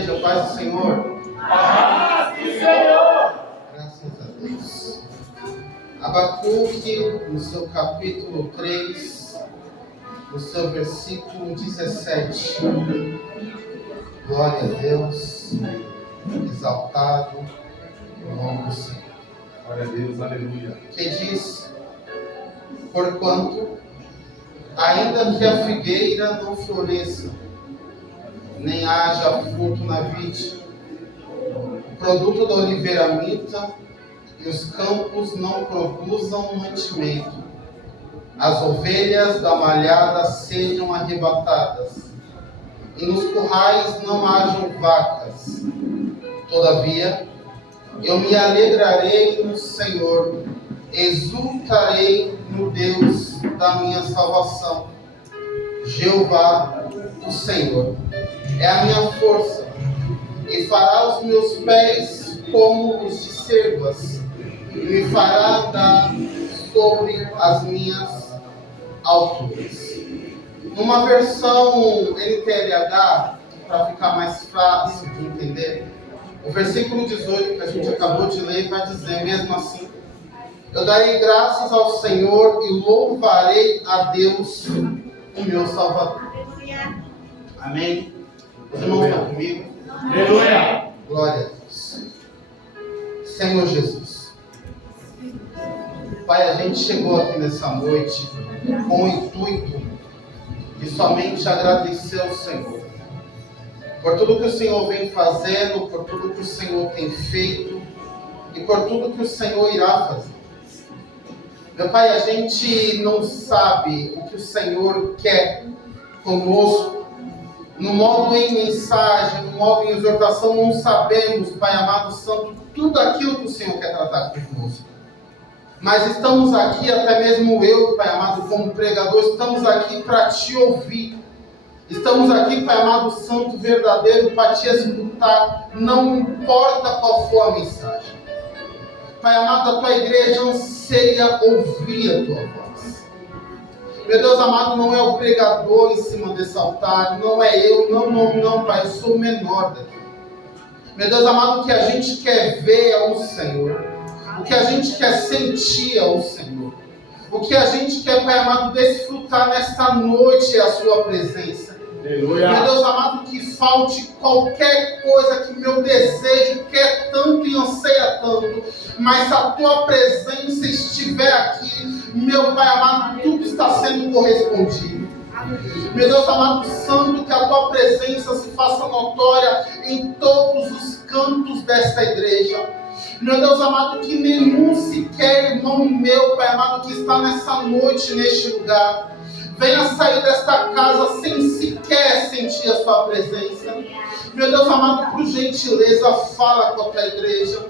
igreja, paz do Senhor. Paz do Senhor. Graças a Deus. Abacuque, no seu capítulo 3, no seu versículo 17. Glória a Deus, exaltado o nome do Senhor. Glória a Deus, aleluia. Que diz: porquanto, ainda que a figueira não floresça, nem haja fruto na vide, o produto da oliveira minta, e os campos não produzam mantimento, as ovelhas da malhada sejam arrebatadas, e nos currais não hajam vacas. Todavia, eu me alegrarei no Senhor, exultarei no Deus da minha salvação. Jeová, o Senhor, é a minha força, e fará os meus pés como os de cervas, e me fará andar sobre as minhas alturas. Numa versão NTLH, para ficar mais fácil de entender, o versículo 18 que a gente acabou de ler vai dizer mesmo assim: eu darei graças ao Senhor e louvarei a Deus, o meu Salvador. Amém? Os irmãos estão comigo? Aleluia. Glória a Deus. Senhor Jesus, Pai, a gente chegou aqui nessa noite com o intuito de somente agradecer ao Senhor por tudo que o Senhor vem fazendo, por tudo que o Senhor tem feito e por tudo que o Senhor irá fazer. Meu Pai, a gente não sabe o que o Senhor quer conosco. No modo em mensagem, no modo em exortação, não sabemos, Pai amado santo, tudo aquilo que o Senhor quer tratar conosco. Mas estamos aqui, até mesmo eu, Pai amado, como pregador, estamos aqui para te ouvir. Estamos aqui, Pai amado santo, verdadeiro, para te escutar, não importa qual for a mensagem. Pai amado, a tua igreja anseia ouvir a tua voz. Meu Deus amado, não é o pregador em cima desse altar, não é eu, não, Pai, eu sou o menor daqui. Meu Deus amado, o que a gente quer ver é o Senhor, o que a gente quer sentir é o Senhor, o que a gente quer, Pai amado, desfrutar nesta noite é a sua presença. Aleluia. Meu Deus amado, que falte qualquer coisa que meu desejo quer tanto e anseia tanto, mas se a tua presença estiver aqui, meu Pai amado, tudo está sendo correspondido. Meu Deus amado santo, que a tua presença se faça notória em todos os cantos desta igreja. Meu Deus amado, que nenhum sequer irmão meu, Pai amado, que está nessa noite, neste lugar, venha sair desta casa sem sequer sentir a sua presença. Meu Deus amado, por gentileza, fala com a tua igreja.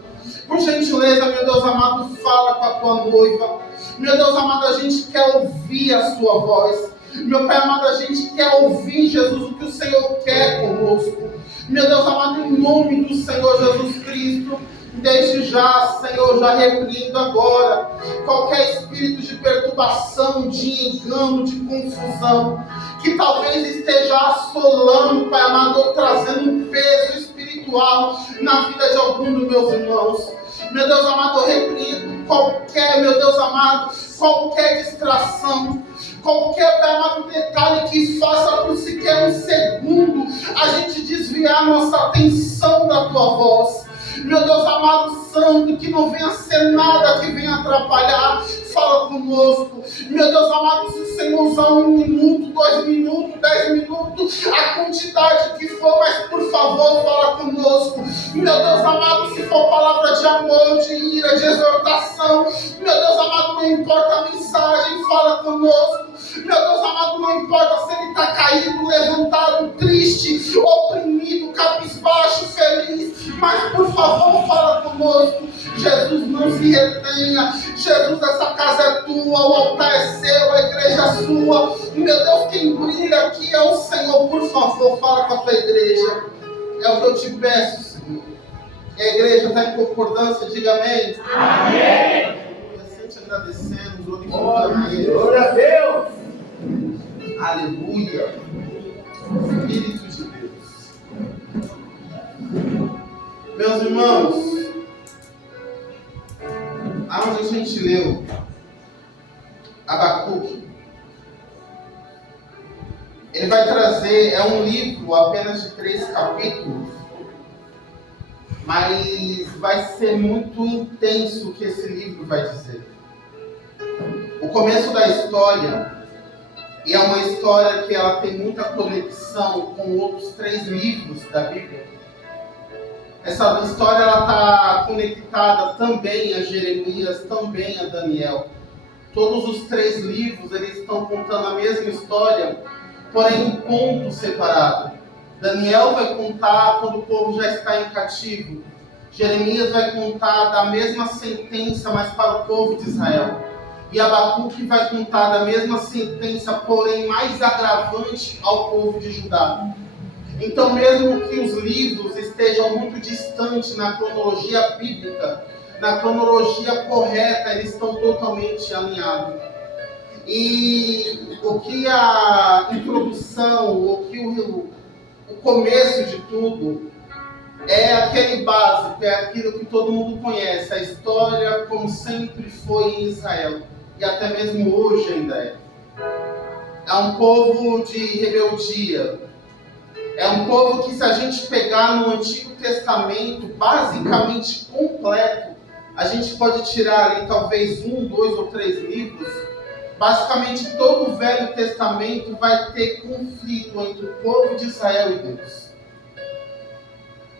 Por gentileza, meu Deus amado, fala com a tua noiva. Meu Deus amado, a gente quer ouvir a sua voz. Meu Pai amado, a gente quer ouvir, Jesus, o que o Senhor quer conosco. Meu Deus amado, em nome do Senhor Jesus Cristo, desde já, Senhor, já repreendo agora qualquer espírito de perturbação, de engano, de confusão, que talvez esteja assolando, Pai amado, ou trazendo um peso espiritual na vida de algum dos meus irmãos. Meu Deus amado, eu repreendo qualquer, meu Deus amado, qualquer distração, qualquer, Pai amado, detalhe que faça por sequer um segundo a gente desviar nossa atenção da tua voz. Meu Deus amado santo, que não venha ser nada que venha atrapalhar, fala conosco. Meu Deus amado, se o Senhor usar 1 minuto, 2 minutos, 10 minutos, a quantidade que for, mas por favor, fala conosco. Meu Deus amado, se for palavra de amor, de ira, de exortação, meu Deus amado, não importa a mensagem, fala conosco. Meu Deus amado, não importa se ele está caído, levantado, triste, oprimido, cabisbaixo, feliz, mas por favor, fala conosco. Jesus, não se retenha. Jesus, essa casa é tua, o altar é seu, a igreja é sua. Meu Deus, quem brilha aqui é o Senhor. Por favor, fala com a tua igreja. É o que eu te peço, Senhor. E a igreja está em concordância, diga amém. Amém. Sente agradecendo, glorificando a Ele. Glória a Deus. Aleluia. Espírito de Deus. Meus irmãos, aonde a gente leu Abacuque, ele vai trazer, é um livro apenas de 3 capítulos, mas vai ser muito intenso o que esse livro vai dizer. O começo da história, e é uma história que ela tem muita conexão com outros 3 livros da Bíblia. Essa história está conectada também a Jeremias, também a Daniel. Todos os 3 livros eles estão contando a mesma história, porém em pontos separados. Daniel vai contar quando o povo já está em cativo. Jeremias vai contar da mesma sentença, mas para o povo de Israel. E Abacuque vai contar da mesma sentença, porém mais agravante ao povo de Judá. Então, mesmo que os livros estejam muito distantes na cronologia bíblica, na cronologia correta, eles estão totalmente alinhados. E o que a introdução, o que o começo de tudo, é aquele básico, é aquilo que todo mundo conhece, a história como sempre foi em Israel. E até mesmo hoje ainda é. É um povo de rebeldia. É um povo que, se a gente pegar no Antigo Testamento, basicamente completo, a gente pode tirar ali talvez 1, 2 ou 3 livros. Basicamente todo o Velho Testamento vai ter conflito entre o povo de Israel e Deus.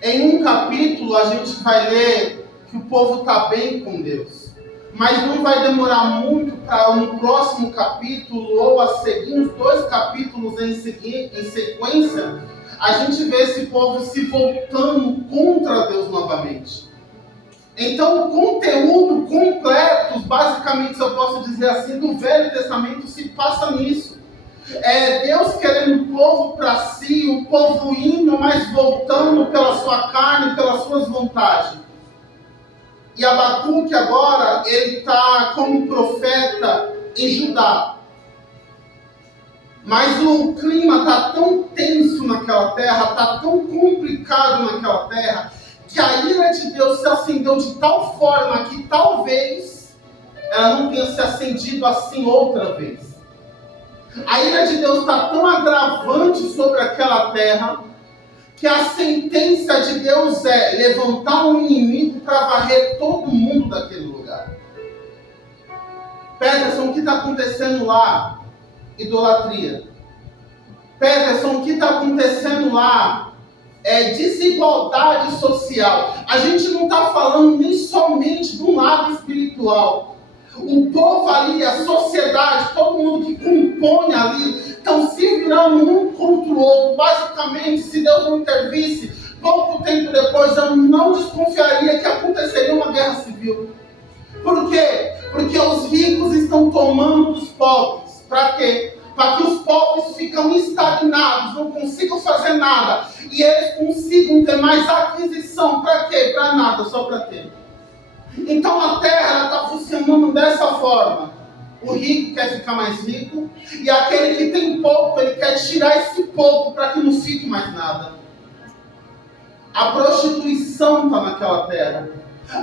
Em um capítulo a gente vai ler que o povo está bem com Deus. Mas não vai demorar muito para um próximo capítulo ou a seguir uns 2 capítulos em sequência, a gente vê esse povo se voltando contra Deus novamente. Então o conteúdo completo, basicamente eu posso dizer assim, do Velho Testamento se passa nisso. É Deus querendo o povo para si, o povo indo, mas voltando pela sua carne, pelas suas vontades. E Abacuque agora, ele está como profeta em Judá. Mas o clima está tão tenso naquela terra, está tão complicado naquela terra, que a ira de Deus se acendeu de tal forma que talvez ela não tenha se acendido assim outra vez. A ira de Deus está tão agravante sobre aquela terra, que a sentença de Deus é levantar um inimigo para varrer todo mundo daquele lugar. Peterson, o que está acontecendo lá? Idolatria. Peterson, o que está acontecendo lá? É desigualdade social. A gente não está falando nem somente do lado espiritual. O povo ali, a sociedade, todo mundo que compõe ali, estão se virando um contra o outro. Basicamente, se Deus não intervisse, pouco tempo depois eu não desconfiaria que aconteceria uma guerra civil. Por quê? Porque os ricos estão tomando dos pobres. Para quê? Para que os pobres ficam estagnados, não consigam fazer nada. E eles consigam ter mais aquisição. Para quê? Para nada, só para ter. Então a terra está funcionando dessa forma. O rico quer ficar mais rico, e aquele que tem pouco, ele quer tirar esse pouco para que não fique mais nada. A prostituição está naquela terra.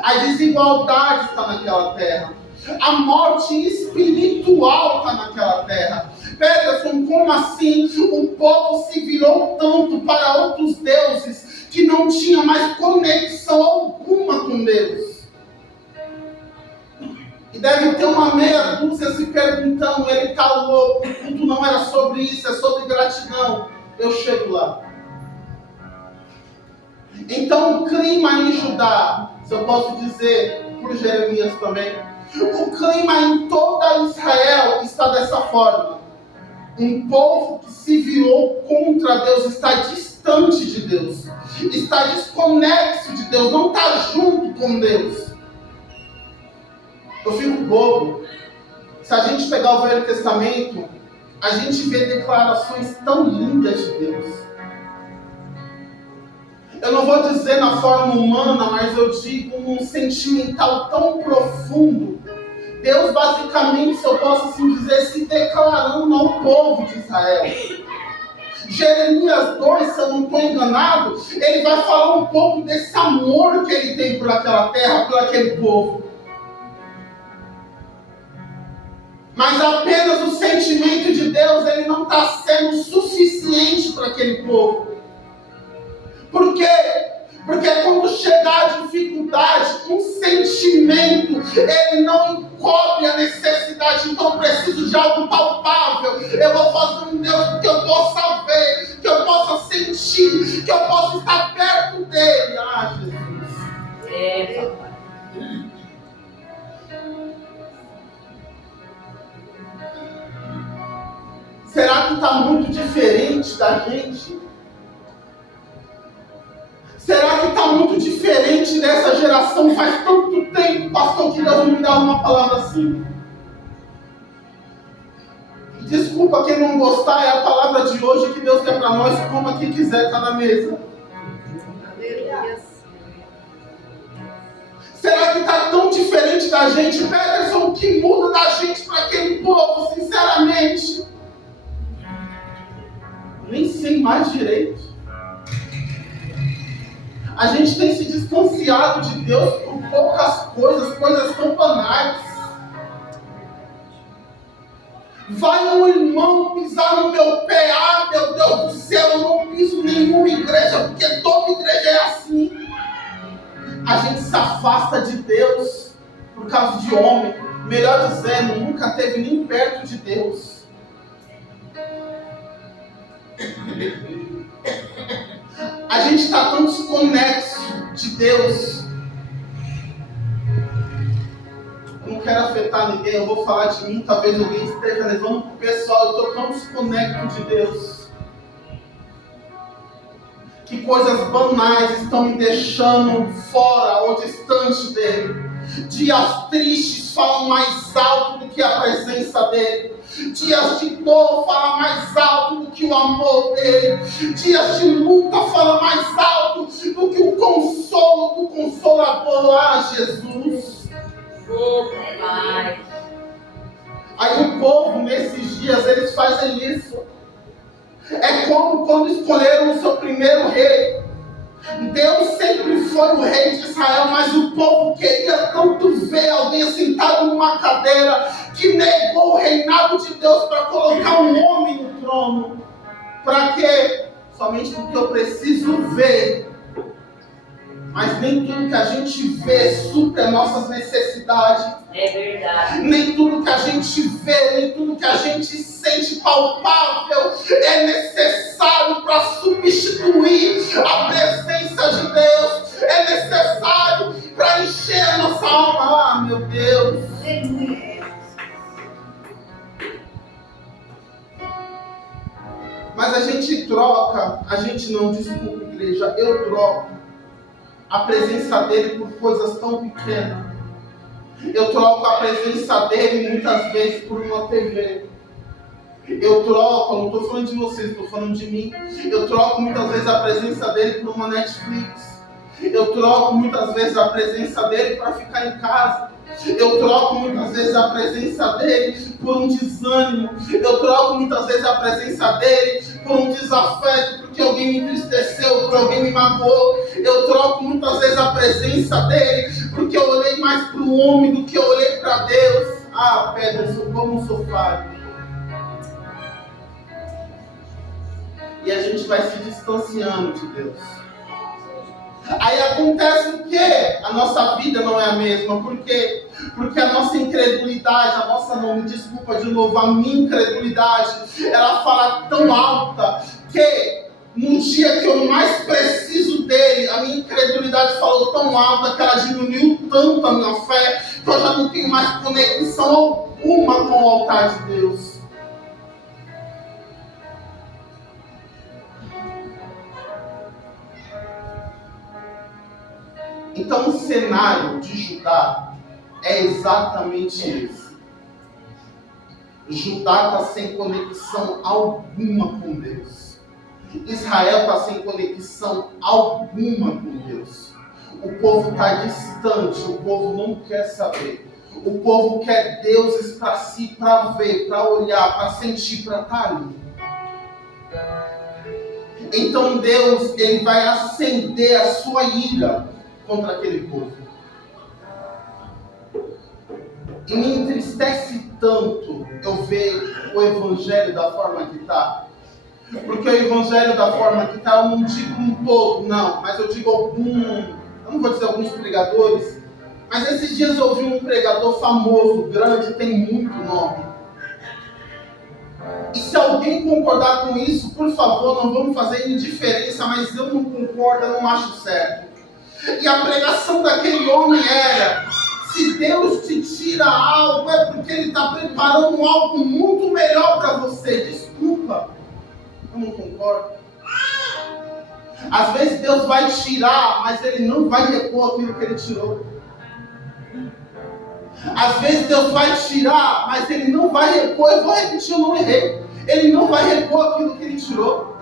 A desigualdade está naquela terra. A morte espiritual está naquela terra. Peterson, como assim o povo se virou tanto para outros deuses que não tinha mais conexão alguma com Deus? E deve ter uma meia dúzia se perguntando, ele está louco, o culto não era sobre isso, é sobre gratidão. Eu chego lá. Então o clima em Judá, se eu posso dizer por Jeremias também, o clima em toda Israel está dessa forma. Um povo que se virou contra Deus, está distante de Deus, está desconexo de Deus, não está junto com Deus. Eu fico bobo. Se a gente pegar o Velho Testamento, a gente vê declarações tão lindas de Deus. Eu não vou dizer na forma humana, mas eu digo num sentimental tão profundo. Deus basicamente, se eu posso assim dizer, se declarando ao povo de Israel. Jeremias 2, se eu não estou estou enganado, ele vai falar um pouco desse amor que ele tem por aquela terra, por aquele povo. Mas apenas o sentimento de Deus, ele não está sendo suficiente para aquele povo. Por quê? Porque quando chegar a dificuldade, um sentimento, ele não encobre a necessidade. Então eu preciso de algo palpável. Eu vou fazer um Deus que eu possa ver, que eu possa sentir, que eu possa estar perto dele. Ah, Jesus. Papai. Será que está muito diferente da gente? Será que está muito diferente dessa geração? Faz tanto tempo, pastor, que Deus me dá uma palavra assim. Desculpa quem não gostar, é a palavra de hoje que Deus quer para nós. Coma quem quiser, está na mesa. Aleluia. Será que está tão diferente da gente? Peterson, o que muda da gente para aquele povo, sinceramente? Nem sei mais direito. A gente tem se distanciado de Deus por poucas coisas tão banais. Vai um irmão pisar no meu pé, ah, meu Deus do céu, eu não piso nenhuma igreja, porque toda igreja é assim. A gente se afasta de Deus por causa de homem. Melhor dizendo, nunca esteve nem perto de Deus. A gente está tão desconexo de Deus. Eu não quero afetar ninguém, eu vou falar de mim, talvez alguém esteja levando para o pessoal. Eu estou tão desconecto de Deus que coisas banais estão me deixando fora ou distante dele. Dias tristes falam mais alto do que a presença dele. Dias de dor falam mais alto do que o amor dele. Dias de luta falam mais alto do que o consolo do Consolador. Ah, Jesus. Pai. Aí o povo, nesses dias, eles fazem isso. É como quando escolheram o seu primeiro rei. Deus sempre foi o rei de Israel, mas o povo queria tanto ver alguém sentado numa cadeira que negou o reinado de Deus para colocar um homem no trono. Para quê? Somente porque eu preciso ver. Mas nem tudo que a gente vê supre as nossas necessidades. É verdade. Nem tudo que a gente vê, nem tudo que a gente sente palpável é necessário para substituir a presença de Deus. É necessário para encher a nossa alma. Ah, meu Deus. Mas a gente troca, desculpa, igreja, eu troco a presença dele por coisas tão pequenas. Eu troco a presença dele muitas vezes por uma TV. Eu troco, não estou falando de vocês, estou falando de mim. Eu troco muitas vezes a presença dele por uma Netflix. Eu troco muitas vezes a presença dele para ficar em casa. Eu troco muitas vezes a presença dele por um desânimo. Eu troco muitas vezes a presença dele por um desafeto, porque alguém me entristeceu, porque alguém me magoou. Eu troco muitas vezes a presença dele porque eu olhei mais para o homem do que eu olhei para Deus. Ah, Pedro, como sou falho. E a gente vai se distanciando de Deus. Aí acontece o quê? A nossa vida não é a mesma. Por quê? Porque a nossa incredulidade, desculpa de novo, a minha incredulidade, ela fala tão alta que no dia que eu mais preciso dele, a minha incredulidade falou tão alta que ela diminuiu tanto a minha fé que eu já não tenho mais conexão alguma com o altar de Deus. Então o cenário de Judá é exatamente esse. Judá está sem conexão alguma com Deus. Israel está sem conexão alguma com Deus. O povo está distante, o povo não quer saber. O povo quer deuses para si, para ver, para olhar, para sentir, para estar ali. Então Deus, ele vai acender a sua ira contra aquele povo. E me entristece tanto eu ver o evangelho da forma que está. Porque o evangelho da forma que está, eu não digo um todo, não, mas eu digo eu não vou dizer alguns pregadores, mas esses dias eu ouvi um pregador famoso, grande, tem muito nome. E se alguém concordar com isso, por favor, não vamos fazer indiferença, mas eu não concordo, eu não acho certo. E a pregação daquele homem era: se Deus te tira algo, é porque Ele está preparando algo muito melhor para você. Desculpa, eu não concordo. Às vezes Deus vai tirar, mas Ele não vai repor aquilo que Ele tirou. Às vezes Deus vai tirar, mas Ele não vai repor. Eu vou repetir, eu não errei. Ele não vai repor aquilo que Ele tirou.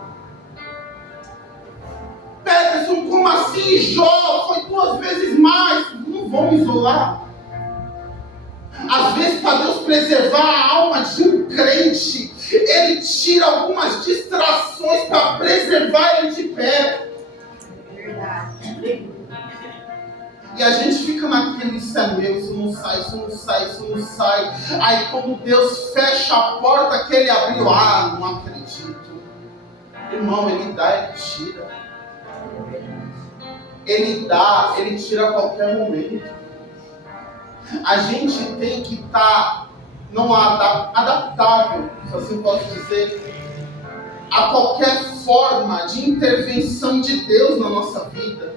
Peterson, como assim? Jó foi 2 vezes mais. Não vou me isolar. Às vezes, para Deus preservar a alma de um crente, Ele tira algumas distrações para preservar ele de pé. Verdade. E a gente fica naquilo: isso é meu, isso não sai, isso não sai, isso não sai. Aí como Deus fecha a porta que Ele abriu, não acredito. Irmão, Ele dá, Ele tira. Ele dá, Ele tira a qualquer momento. A gente tem que estar adaptável, se assim posso dizer, a qualquer forma de intervenção de Deus na nossa vida.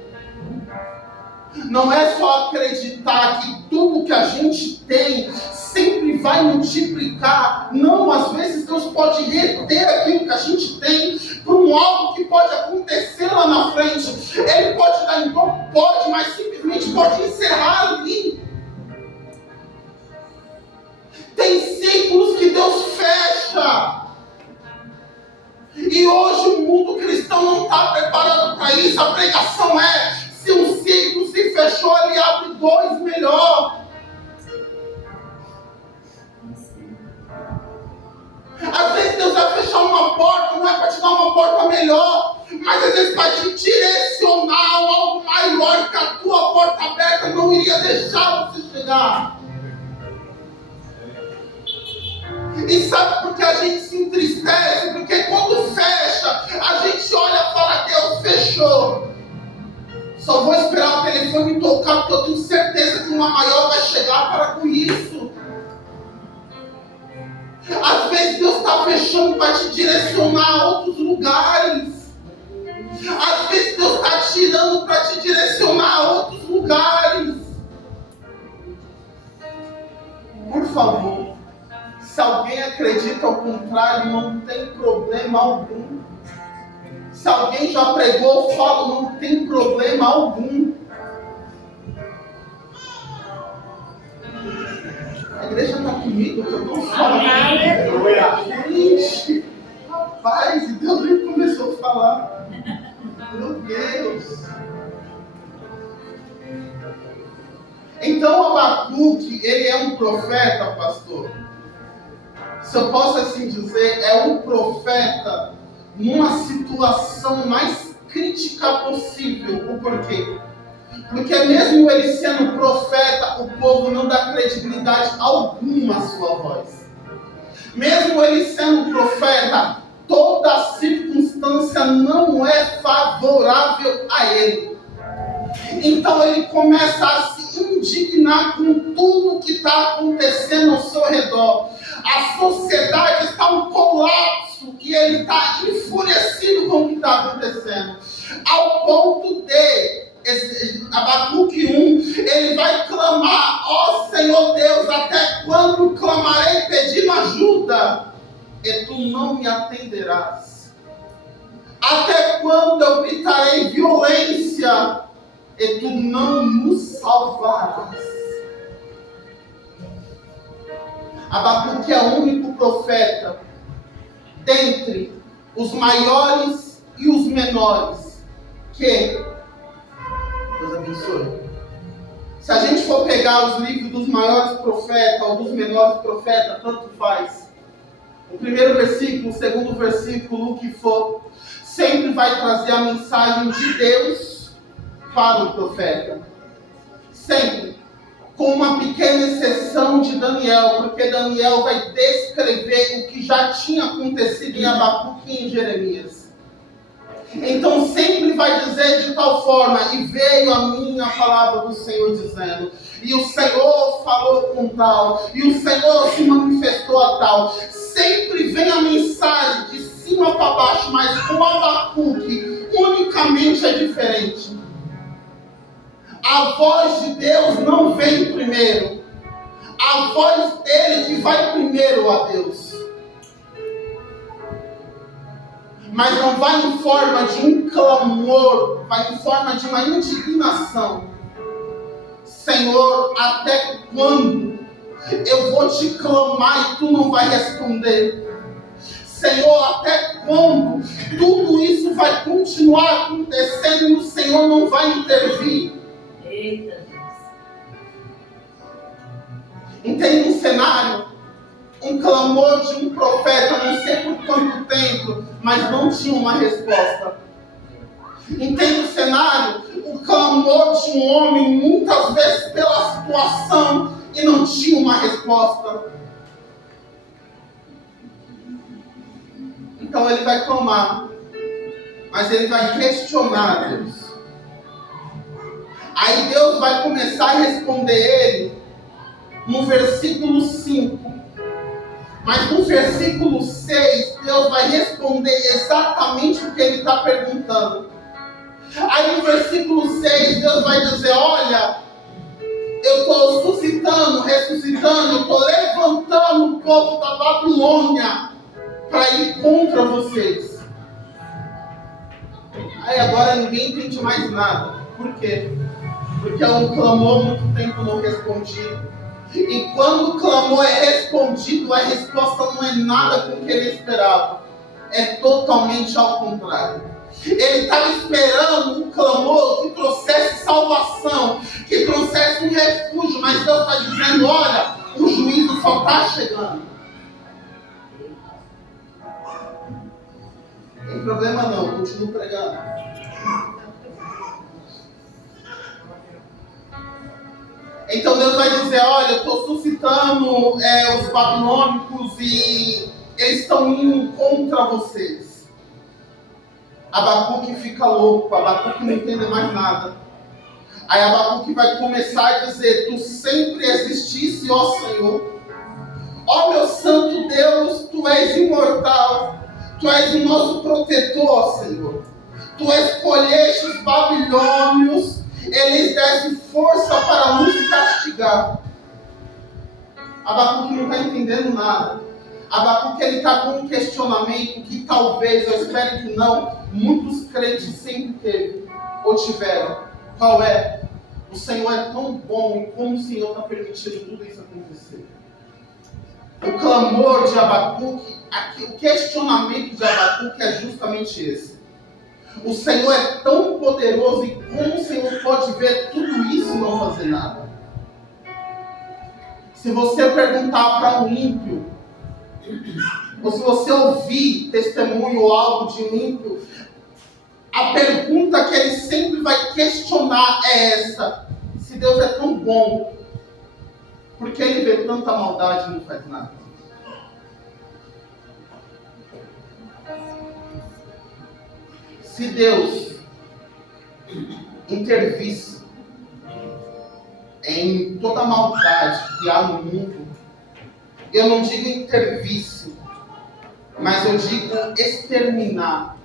Não é só acreditar que tudo que a gente tem sempre vai multiplicar. Não, às vezes Deus pode reter aquilo que a gente tem por algo que pode acontecer lá na frente. Ele pode dar em dom? Pode, mas simplesmente pode encerrar ali. Tem ciclos que Deus fecha. E hoje o mundo cristão não está preparado para isso. A pregação é: se um ciclo se fechou, Ele abre 2 melhor. Às vezes Deus vai fechar uma porta, não é para te dar uma porta melhor, mas às vezes para te direcionar a algo maior que a tua porta aberta não iria deixar você chegar. E sabe por que a gente se entristece? Porque quando fecha, a gente olha e fala: Deus fechou. Só vou esperar o telefone tocar, porque eu tenho certeza que uma maior vai chegar. Para com isso. Às vezes Deus está fechando para te direcionar a outros lugares. Às vezes Deus está tirando para te direcionar a outros lugares. Por favor, se alguém acredita ao contrário, não tem problema algum. Se alguém já pregou, fala, não tem problema algum. A igreja está comigo, eu não falo. Gente, rapaz, e Deus nem começou a falar. Meu Deus. Então Abacuque, ele é um profeta, pastor. Se eu posso assim dizer, é um profeta numa situação mais crítica possível. O porquê? Porque mesmo ele sendo profeta, o povo não dá credibilidade alguma à sua voz. Mesmo ele sendo profeta, toda circunstância não é favorável a ele. Então ele começa a se indignar com tudo que está acontecendo ao seu redor. A sociedade está um colapso e ele está enfurecido com o que está acontecendo. Ao ponto de Abacuque 1, ele vai clamar: ó Senhor Deus, até quando clamarei pedindo ajuda e tu não me atenderás? Até quando eu gritarei violência e tu não nos salvarás? Abacuque é o único profeta dentre os maiores e os menores que, Deus abençoe, se a gente for pegar os livros dos maiores profetas ou dos menores profetas, tanto faz. O primeiro versículo, o segundo versículo, o que for. sempre vai trazer a mensagem de Deus para o profeta. Sempre. Com uma pequena exceção de Daniel, porque Daniel vai descrever o que já tinha acontecido em Abacuque e em Jeremias. Então sempre vai dizer de tal forma: e veio a mim a palavra do Senhor dizendo, e o Senhor falou com tal, e o Senhor se manifestou a tal. Sempre vem a mensagem de cima para baixo, mas com Abacuque unicamente é diferente. A voz de Deus não vem primeiro. A voz dele que vai primeiro a Deus. Mas não vai em forma de um clamor, vai em forma de uma indignação. Senhor, até quando eu vou te clamar e tu não vai responder? Senhor, até quando tudo isso vai continuar acontecendo e o Senhor não vai intervir? Eita Deus. Entende um cenário? Um clamor de um profeta, não sei por quanto tempo, mas não tinha uma resposta. Entende o cenário? O clamor de um homem, muitas vezes pela situação, e não tinha uma resposta. Então ele vai clamar, mas ele vai questionar Deus. Aí Deus vai começar a responder ele no versículo 5. Mas no versículo 6, Deus vai responder exatamente o que ele está perguntando. Aí no versículo 6, Deus vai dizer: olha, eu estou ressuscitando, eu estou levantando o povo da Babilônia para ir contra vocês. Aí agora ninguém entende mais nada. Por quê? Porque é um clamor muito tempo não respondido. E quando o clamor é respondido, a resposta não é nada com o que ele esperava. É totalmente ao contrário. Ele estava esperando um clamor que trouxesse salvação, que trouxesse um refúgio, mas Deus está dizendo: olha, o juízo só está chegando. Não tem problema não, continuo pregando. Então Deus vai dizer: olha, eu estou suscitando os babilônicos e eles estão indo contra vocês. Abacuque fica louco, Abacuque não entende mais nada. Aí Abacuque vai começar a dizer: tu sempre existisse, ó Senhor. Ó meu santo Deus, tu és imortal. Tu és o nosso protetor, ó Senhor. Tu escolheste os babilônios. Eles dessem força para nos castigar. Abacuque não está entendendo nada. Abacuque está com um questionamento que talvez, eu espero que não, muitos crentes sempre teve ou tiveram. Qual é? O Senhor é tão bom e como o Senhor está permitindo tudo isso acontecer. O clamor de Abacuque, o questionamento de Abacuque é justamente esse. O Senhor é tão poderoso e como o Senhor pode ver tudo isso e não fazer nada? Se você perguntar para um ímpio, ou se você ouvir testemunho ou algo de um ímpio, a pergunta que ele sempre vai questionar é essa: se Deus é tão bom, por que ele vê tanta maldade e não faz nada? Se Deus intervisse em toda a maldade que há no mundo, eu não digo intervisse, mas eu digo exterminar,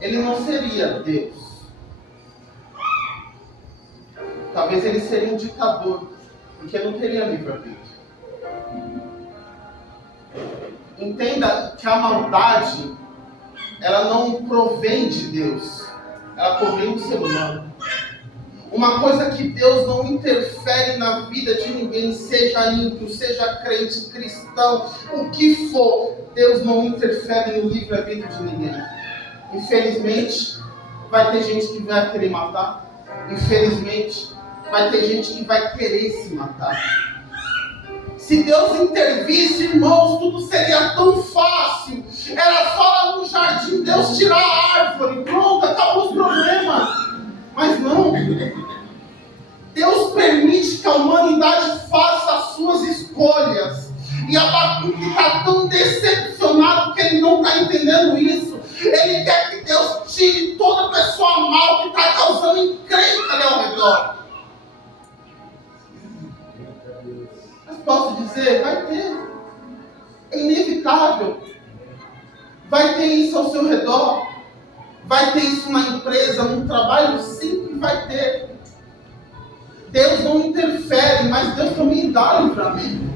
ele não seria Deus. Talvez ele seria um ditador, porque não teria livre-arbítrio. Entenda que a maldade, ela não provém de Deus, ela provém do ser humano. Uma coisa que Deus não interfere na vida de ninguém, seja ímpio, seja crente, cristão, o que for, Deus não interfere no livre-arbítrio de ninguém. Infelizmente, vai ter gente que vai querer matar. Infelizmente, vai ter gente que vai querer se matar. Se Deus intervisse, irmãos, tudo seria tão fácil. Era só no jardim, Deus tira a árvore, pronto, acabou os problemas. Mas não. Deus permite que a humanidade faça as suas escolhas. E Abacuque está tão decepcionado que ele não está entendendo isso. Ele quer que Deus tire toda pessoa mal que está causando encrenca ali ao redor. Mas posso dizer, vai ter. É inevitável. Vai ter isso ao seu redor. Vai ter isso na empresa, no trabalho, sempre vai ter. Deus não interfere, mas Deus também dá livramento.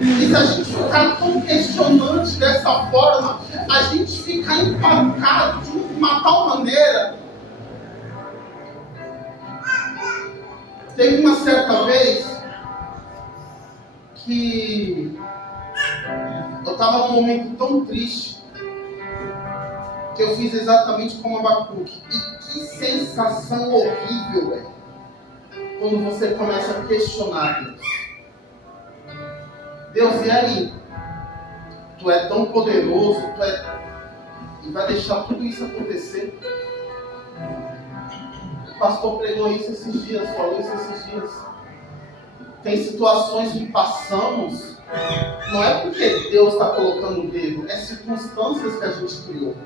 E se a gente ficar tão questionante dessa forma, a gente fica empacado de uma tal maneira. Teve uma certa vez que eu estava num momento tão triste que eu fiz exatamente como Abacuque. E que sensação horrível é quando você começa a questionar Deus. Deus, e aí? Tu é tão poderoso, e vai deixar tudo isso acontecer? O pastor pregou isso esses dias, falou isso esses dias. Tem situações que passamos, não é porque Deus está colocando o dedo, é circunstâncias que a gente criou.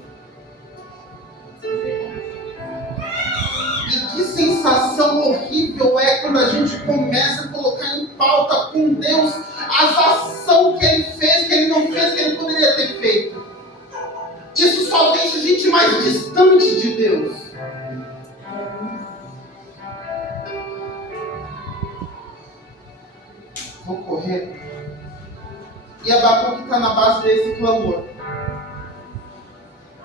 E que sensação horrível é quando a gente começa a colocar em pauta com Deus as ações que Ele fez, que Ele não fez, que Ele poderia ter feito. Isso só deixa a gente mais distante de Deus. Vou correr. E Abacuque está na base desse clamor.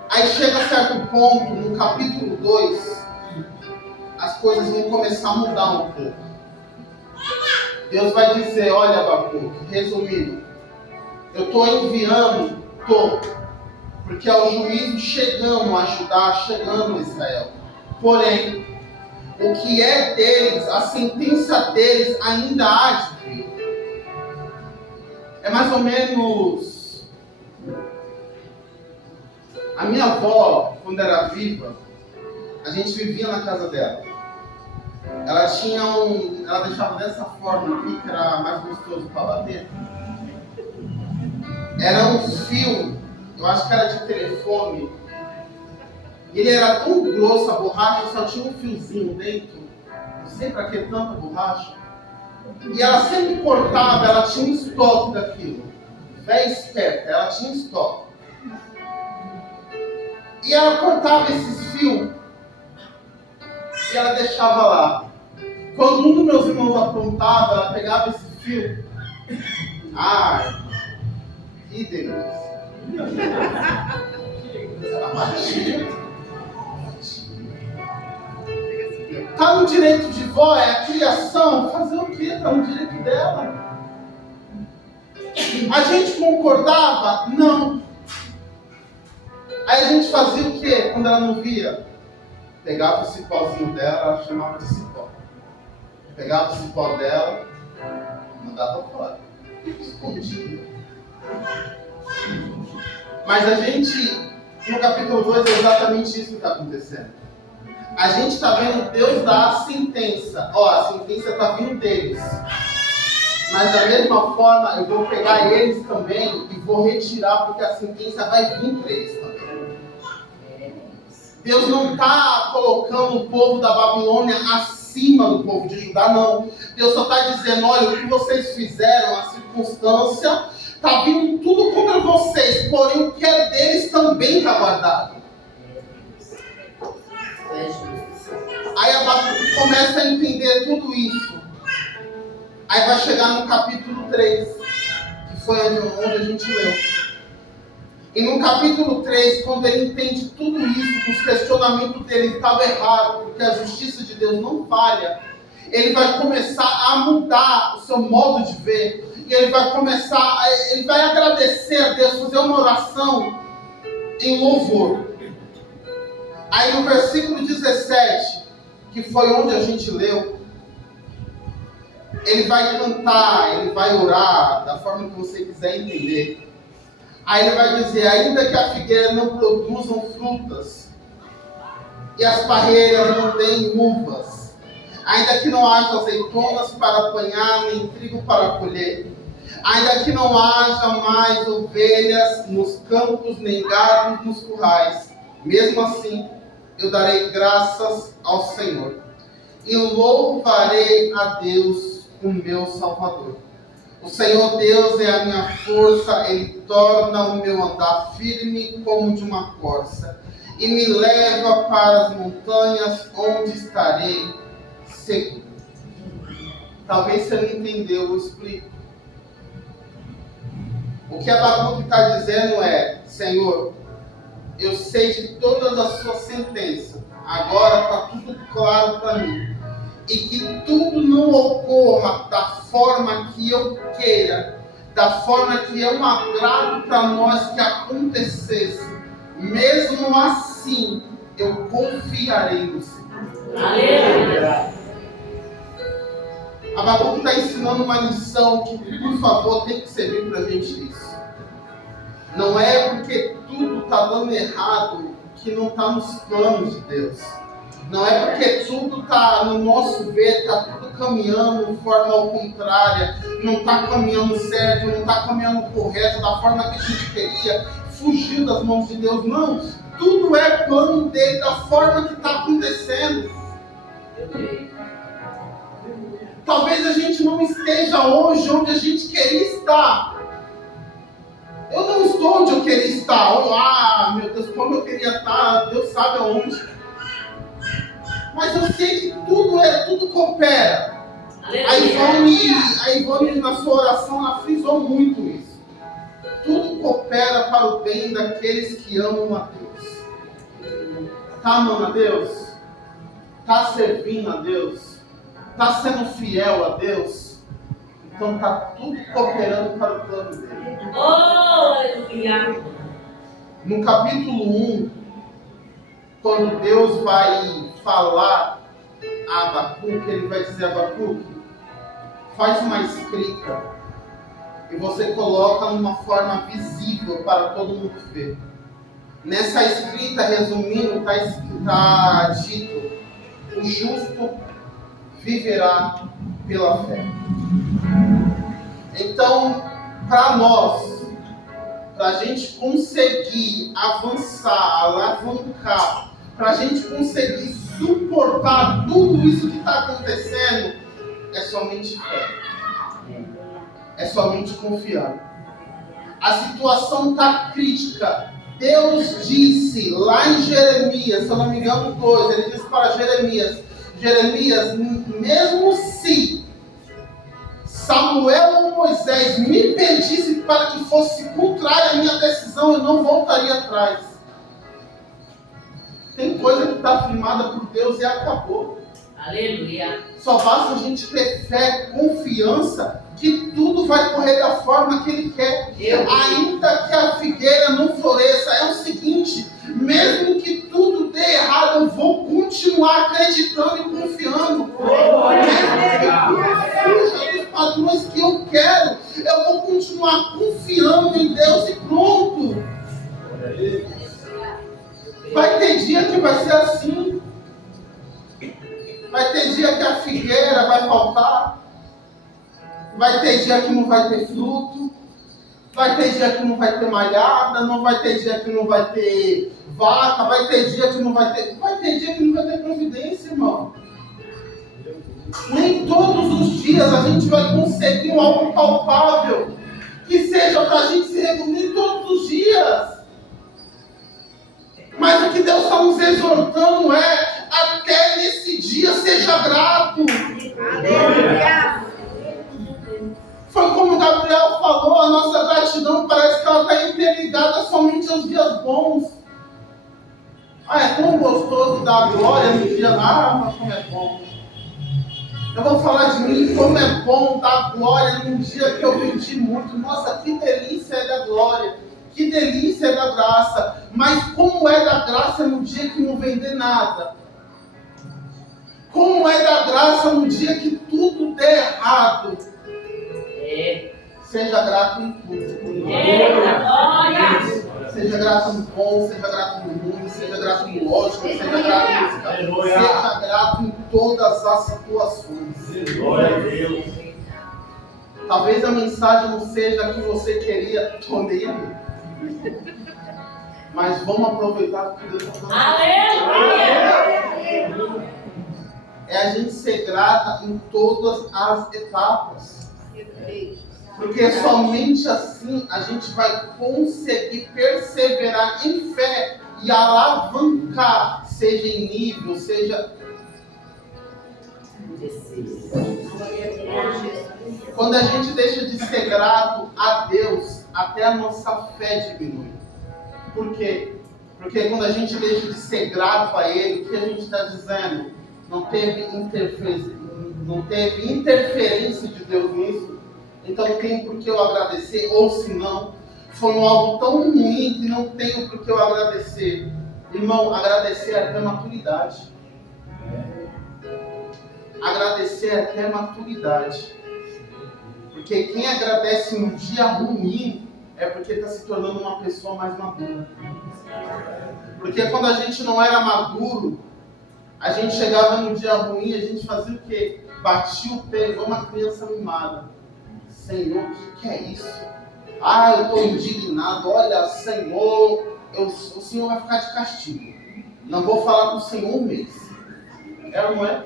Aí chega a certo ponto, no capítulo 2, as coisas vão começar a mudar um pouco. Deus vai dizer, olha Abacuque, resumindo, eu estou enviando, porque é o juízo chegando a Judá, chegando a Israel. Porém, o que é deles, a sentença deles ainda há de vir. É mais ou menos... A minha avó, quando era viva, a gente vivia na casa dela. Ela tinha ela deixava dessa forma aqui, que era mais gostoso para bater. Era um fio, eu acho que era de telefone. Ele era tão grosso, a borracha só tinha um fiozinho dentro. Não sei para que tanta borracha. E ela sempre cortava, ela tinha um estoque daquilo. Véia esperta, ela tinha um estoque. E ela cortava esses fios e ela deixava lá. Quando um dos meus irmãos apontava, ela pegava esse fio. Ai, que delícia. Ela batia. Tá no direito de vó, é a criação. Fazer o quê? Tá no direito dela. A gente concordava? Não. Aí a gente fazia o quê? Quando ela não via? Pegava o cipózinho dela, ela chamava de cipó. Pegava o cipó dela, mandava fora. Escondia. Mas a gente, no capítulo 2, é exatamente isso que está acontecendo. A gente está vendo Deus dar a sentença. A sentença está vindo deles. Mas da mesma forma, eu vou pegar eles também e vou retirar, porque a sentença vai vir para eles também. Deus não está colocando o povo da Babilônia acima do povo de Judá, não. Deus só está dizendo, olha, o que vocês fizeram, a circunstância, está vindo tudo contra vocês, porém o que é deles também está guardado. Aí Abacuque começa a entender tudo isso. Aí vai chegar no capítulo 3, que foi onde a gente leu. E no capítulo 3, quando ele entende tudo isso, os questionamentos dele estavam errados, porque a justiça de Deus não falha, ele vai começar a mudar o seu modo de ver. E ele vai agradecer a Deus, fazer uma oração em louvor. Aí no versículo 17, que foi onde a gente leu, ele vai cantar, ele vai orar, da forma que você quiser entender. Aí ele vai dizer, ainda que a figueira não produzam frutas, e as parreiras não deem uvas, ainda que não haja azeitonas para apanhar, nem trigo para colher, ainda que não haja mais ovelhas nos campos, nem gado nos currais, mesmo assim eu darei graças ao Senhor e louvarei a Deus, o meu Salvador. O Senhor Deus é a minha força, Ele torna o meu andar firme como de uma corça e me leva para as montanhas onde estarei seguro. Talvez você não entendeu, eu explico. O que Abacuque está dizendo é, Senhor, eu sei de todas as suas sentenças, agora está tudo claro para mim. E que tudo não ocorra da forma que eu queira, da forma que é um agrado para nós que acontecesse. Mesmo assim, eu confiarei no Senhor. Aleluia. Abacuque está ensinando uma lição que, por favor, tem que servir para a gente isso. Não é porque tudo está dando errado que não está nos planos de Deus. Não é porque tudo está, no nosso ver, está tudo caminhando de forma ao contrária, não está caminhando certo, não está caminhando correto, da forma que a gente queria, fugiu das mãos de Deus. Não, tudo é plano dele, da forma que está acontecendo. Talvez a gente não esteja hoje onde a gente queria estar. Eu não estou onde eu queria estar. Meu Deus, como eu queria estar, Deus sabe aonde. Mas eu sei que tudo coopera. A Ivone, na sua oração, ela frisou muito isso. Tudo coopera para o bem daqueles que amam a Deus. Está amando a Deus? Está servindo a Deus? Está sendo fiel a Deus? Então está tudo cooperando para o plano dele. Oh, aleluia. No capítulo 1, quando Deus vai falar a Abacuque, ele vai dizer a Abacuque, faz uma escrita e você coloca numa forma visível para todo mundo ver. Nessa escrita, resumindo, está dito, o justo viverá pela fé. Então, para nós, para a gente conseguir avançar, alavancar, para a gente conseguir suportar tudo isso que está acontecendo, é somente fé. É somente confiar. A situação está crítica. Deus disse lá em Jeremias, se eu não me engano 2, ele disse para Jeremias, mesmo se Samuel ou Moisés me pedisse para que fosse contrária à minha decisão, eu não voltaria atrás. Tem coisa que está firmada por Deus e acabou. Aleluia. Só basta a gente ter fé, confiança, que tudo vai correr da forma que Ele quer. Ainda que a figueira não floresça, é o seguinte, mesmo que tudo dê errado, eu vou continuar acreditando e confiando. Mesmo que tudo fuja dos padrões que eu quero, eu vou continuar confiando em Deus e pronto. Vai ter dia que vai ser assim. Vai ter dia que a figueira vai faltar. Vai ter dia que não vai ter fruto. Vai ter dia que não vai ter malhada. Não vai ter dia que não vai ter vaca. Vai ter dia que não vai ter. Vai ter dia que não vai ter providência, irmão. Nem todos os dias a gente vai conseguir algo palpável que seja para a gente se reunir todos os dias. Mas o que Deus está nos exortando é, até nesse dia seja grato. Aleluia. Foi como o Gabriel falou, a nossa gratidão parece que ela está interligada somente aos dias bons. É tão gostoso dar glória no dia, mas como é bom. Eu vou falar de mim, como é bom dar glória num dia que eu vendi muito. Nossa, que delícia é da glória. Que delícia é da graça. Mas como é da graça no dia que não vender nada? Como é da graça no dia que tudo der errado? Seja grato em tudo. Eita, glória. Seja grato no bom, seja grato no ruim, seja grato no ótimo, seja grato no escândalo. Seja grato em todas as situações. Glória a Deus. Talvez a mensagem não seja a que você queria, tomei aí. Mas vamos aproveitar o que Deus está dando. Aleluia. É a gente ser grata em todas as etapas. Porque somente assim a gente vai conseguir perseverar em fé e alavancar, seja em nível, seja... Quando a gente deixa de ser grato a Deus, até a nossa fé diminui. Por quê? Porque quando a gente deixa de ser grato a Ele, o que a gente está dizendo? Não teve interferência de Deus nisso. Então não tem por que eu agradecer. Ou se não, foi algo tão ruim que não tenho por que eu agradecer. Irmão, agradecer é até maturidade. Agradecer é até maturidade. Porque quem agradece no dia ruim é porque está se tornando uma pessoa mais madura. Porque quando a gente não era maduro, a gente chegava no dia ruim e a gente fazia o quê? Batia o pé igual uma criança mimada. Senhor, o que é isso? Ah, eu estou indignado. Olha, Senhor, o Senhor vai ficar de castigo. Não vou falar com o Senhor um mês. É ou não é?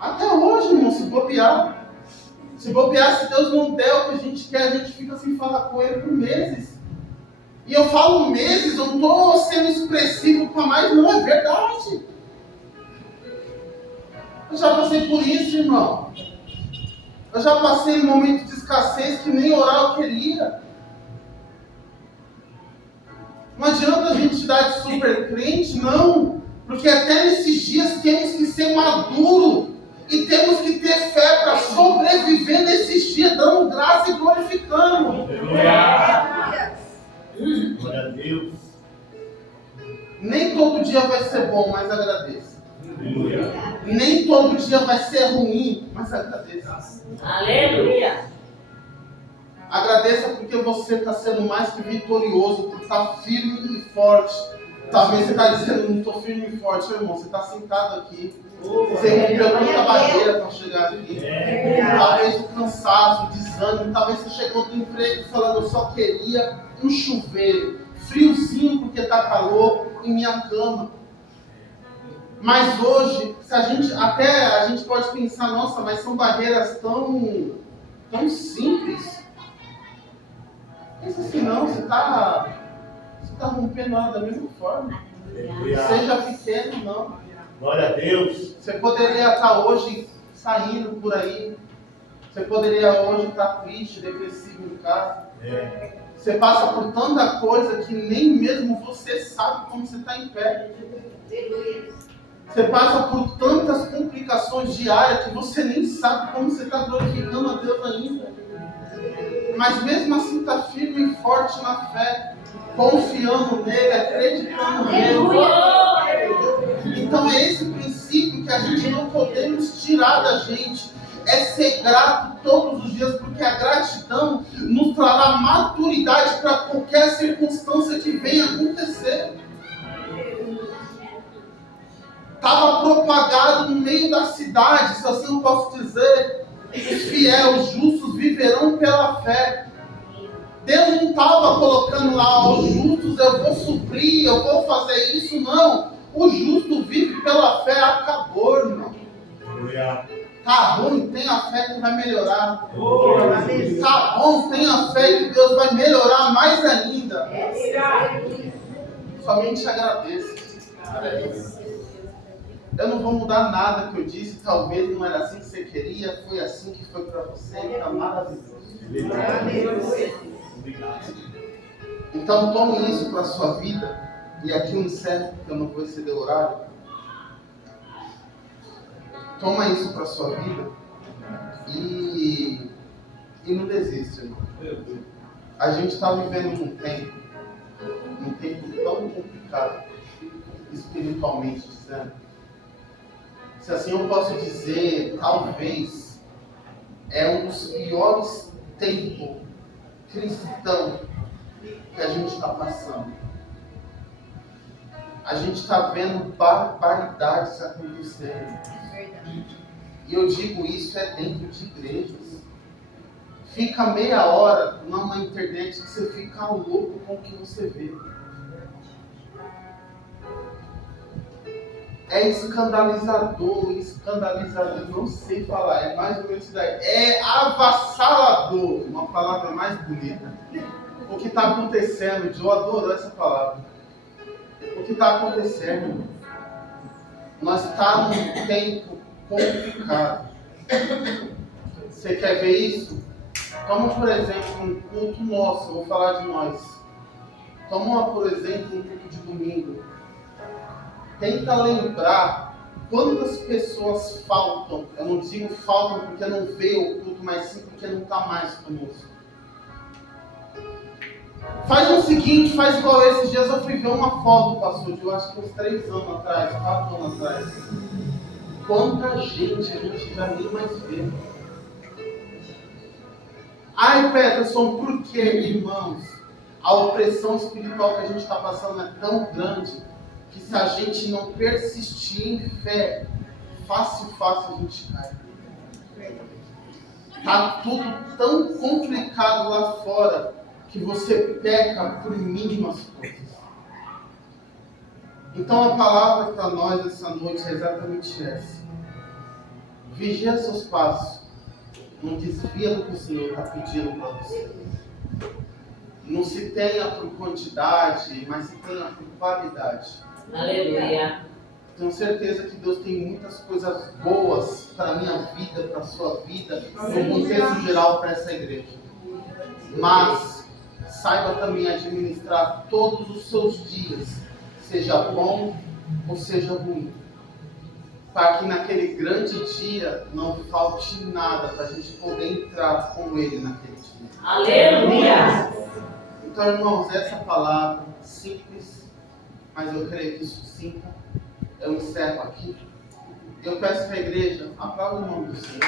Até hoje, irmão, se bobear. Se Deus não der o que a gente quer, a gente fica sem falar com Ele por meses. E eu falo meses, eu não estou sendo expressivo para mais, não, é verdade. Eu já passei por isso, irmão. Eu já passei em momentos de escassez que nem orar eu queria. Não adianta a gente dar de super crente, não. Porque até nesses dias temos que ser maduros. E temos que ter fé para sobreviver nesses dias, dando graça e glorificando. Glória a Deus. Nem todo dia vai ser bom, mas agradeça. Nem todo dia vai ser ruim, mas agradeça. Aleluia. Agradeça porque você está sendo mais que vitorioso, por estar firme e forte. Talvez você está dizendo, não estou firme e forte, meu irmão. Você está sentado aqui. Você rompeu tanta barreira para chegar aqui. Talvez o cansaço, o desânimo. Talvez você chegou do emprego falando, eu só queria um chuveiro. Friozinho porque está calor em minha cama. Mas hoje, se a gente pode pensar, nossa, mas são barreiras tão simples. Pensa assim, não, você está rompendo ela da mesma forma. Seja pequeno, não. Glória a Deus. Você poderia estar hoje saindo por aí. Você poderia hoje estar triste, depressivo em casa. Você passa por tanta coisa que nem mesmo você sabe como você está em pé. Você passa por tantas complicações diárias que você nem sabe como você está glorificando a Deus ainda. Mas mesmo assim está firme e forte na fé, confiando nele, acreditando nele. Então é esse princípio que a gente não podemos tirar da gente. É ser grato todos os dias, porque a gratidão nos trará maturidade para qualquer circunstância que venha acontecer. Estava propagado no meio da cidade, se assim eu posso dizer, os fiéis, os justos viverão pela fé. Deus não estava colocando lá, os justos eu vou suprir, eu vou fazer isso, não. O justo vive pela fé, acabou, irmão. Tá ruim, tenha fé que vai melhorar. Tá bom, tenha fé que Deus vai melhorar mais ainda. Somente agradeça. Eu não vou mudar nada que eu disse, talvez não era assim que você queria, foi assim que foi para você, está maravilhoso. Então tome isso para a sua vida, e aqui eu encerro, porque eu não vou exceder o horário. Toma isso para a sua vida e não desista, irmão. A gente está vivendo num tempo tão complicado, espiritualmente dizendo. Se assim eu posso dizer, talvez é um dos piores tempos cristão que a gente está passando. A gente está vendo barbaridades acontecendo. E eu digo isso dentro de igrejas. Fica meia hora na internet que você fica louco com o que você vê. É escandalizador, não sei falar, é mais ou menos isso daí. É avassalador, uma palavra mais bonita. O que está acontecendo, eu adoro essa palavra. O que está acontecendo? Nós estamos num tempo complicado. Você quer ver isso? Toma, por exemplo, um culto nosso, eu vou falar de nós. Toma, por exemplo, um culto de domingo. Tenta lembrar quantas pessoas faltam. Eu não digo faltam porque não veio o culto, mas sim porque não está mais conosco. Faz o seguinte, faz igual esses dias eu fui ver uma foto, pastor, de eu acho que uns 3 anos atrás, 4 anos atrás. Quanta gente a gente já nem mais vê. Ai, Peterson, por que, irmãos? A opressão espiritual que a gente está passando é tão grande que se a gente não persistir em fé, fácil a gente cai. Está tudo tão complicado lá fora que você peca por mínimas coisas. Então a palavra para nós essa noite é exatamente essa. Vigia seus passos. Não desvia do que o Senhor está pedindo para você. Não se tenha por quantidade, mas se tenha por qualidade. Aleluia. Tenho certeza que Deus tem muitas coisas boas para a minha vida, para a sua vida, no contexto geral para essa igreja. Mas saiba também administrar todos os seus dias, seja bom ou seja ruim, para que naquele grande dia não falte nada, para a gente poder entrar com Ele naquele dia. Aleluia. Então, irmãos, essa palavra simples, mas eu creio que sucinta, eu encerro aqui. Eu peço para a igreja, aplauda o nome do Senhor.